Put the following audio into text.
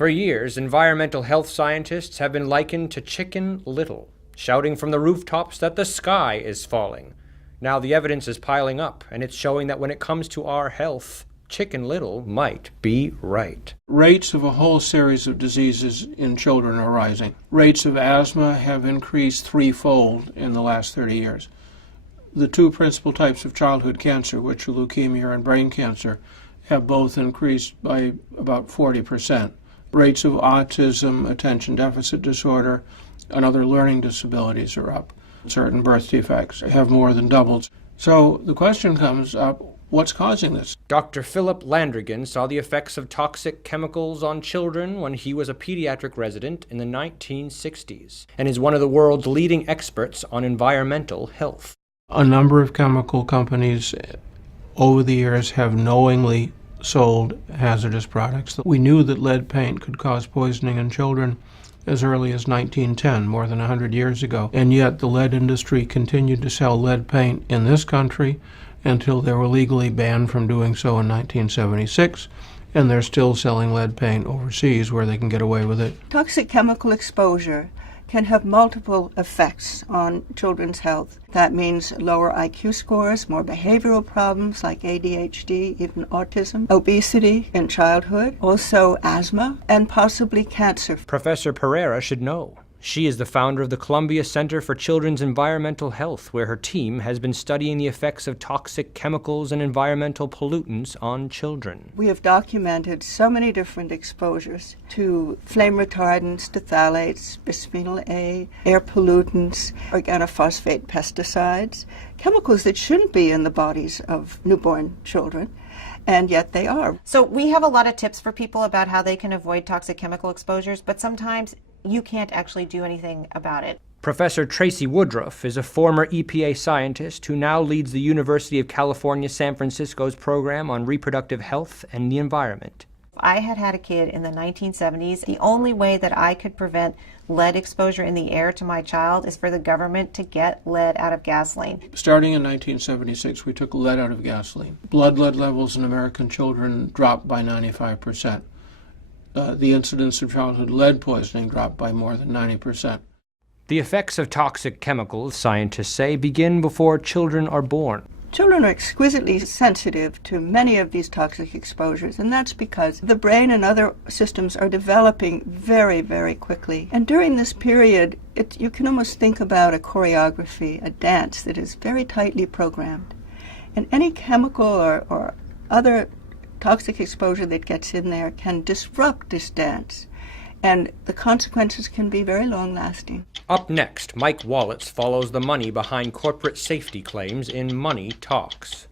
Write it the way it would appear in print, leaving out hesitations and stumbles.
For years, environmental health scientists have been likened to Chicken Little, shouting from the rooftops that the sky is falling. Now the evidence is piling up, and it's showing that when it comes to our health, Chicken Little might be right. Rates of a whole series of diseases in children are rising. Rates of asthma have increased threefold in the last 30 years. The two principal types of childhood cancer, which are leukemia and brain cancer, have both increased by about 40%. Rates of autism, attention deficit disorder, and other learning disabilities are up. Certain birth defects have more than doubled. So the question comes up, what's causing this? Dr. Philip Landrigan saw the effects of toxic chemicals on children when he was a pediatric resident in the 1960s and is one of the world's leading experts on environmental health. A number of chemical companies over the years have knowingly sold hazardous products. We knew that lead paint could cause poisoning in children as early as 1910, more than 100 years ago, and yet the lead industry continued to sell lead paint in this country until they were legally banned from doing so in 1976, and they're still selling lead paint overseas where they can get away with it. Toxic chemical exposure can have multiple effects on children's health. That means lower IQ scores, more behavioral problems like ADHD, even autism, obesity in childhood, also asthma, and possibly cancer. Professor Pereira should know. She is the founder of the Columbia Center for Children's Environmental Health, where her team has been studying the effects of toxic chemicals and environmental pollutants on children. We have documented so many different exposures to flame retardants, to phthalates, bisphenol A, air pollutants, organophosphate pesticides, chemicals that shouldn't be in the bodies of newborn children. And yet they are. So we have a lot of tips for people about how they can avoid toxic chemical exposures, but sometimes you can't actually do anything about it. Professor Tracy Woodruff is a former EPA scientist who now leads the University of California, San Francisco's program on reproductive health and the environment. I had a kid in the 1970s. The only way that I could prevent lead exposure in the air to my child is for the government to get lead out of gasoline. Starting in 1976, we took lead out of gasoline. Blood lead levels in American children dropped by 95%. The incidence of childhood lead poisoning dropped by more than 90%. The effects of toxic chemicals, scientists say, begin before children are born. Children are exquisitely sensitive to many of these toxic exposures, and that's because the brain and other systems are developing very, very quickly. And during this period, you can almost think about a choreography, a dance that is very tightly programmed. And any chemical or other toxic exposure that gets in there can disrupt this dance, and the consequences can be very long-lasting. Up next, Mike Wallets follows the money behind corporate safety claims in Money Talks.